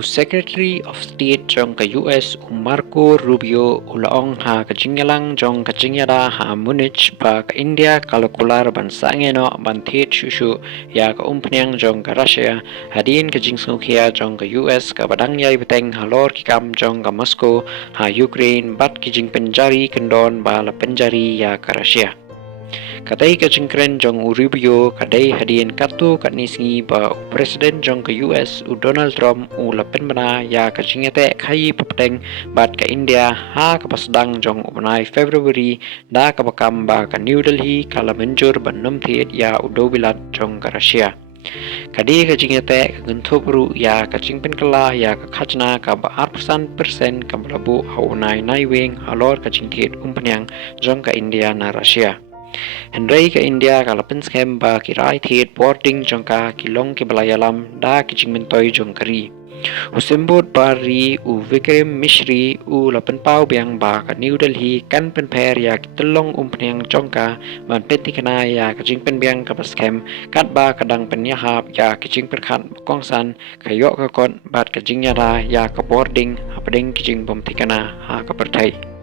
Secretary of State jong ka US Marco Rubio ulaong ha kajingalang jong kajingada ha Munich ba ka India kalkular bansa ngeno bantit shushu ya ka umpnyang jong ka Russia hadin kajingsukya jong ka US ka badang yai beteng halor kikam jong ka Moscow ha Ukraine bat kijing penjari kendon ba la penjari ya ka Russia. Kadai ka jingkren jong Rubio kadai hadian katu kat nisngi ba Presiden jong ke US Donald Trump lapen bana ya ka jingete khai papteng bat ka India ha ka pasdang jong ubnai February da ka bakam ba ka New Delhi kala menjur banum thiet ya udobilat jong ka Russia. Kadi ka jingete ka gentopru ya ka jingpen kala ya ka khajna ka ba 8% ka balabu haunai naiwing halor ka jingkit umpanyang jong ka India na Russia. Henry ka India kalapan scam ba kirai thiet boarding jongka kilong ke balayalam da kijing mentoy jongkari. Usimbot bari Vikram Mishri lapan pau biang ba ka New Delhi kan penper ya telong umpnyang jongka man peti kana ya kijing pen biang ka scam kat ba kadang penyahap ya kijing perkhat kongsan kayok ka kon bat kijing yara ya ka boarding hapding kijing bom tikana ha ka pertai.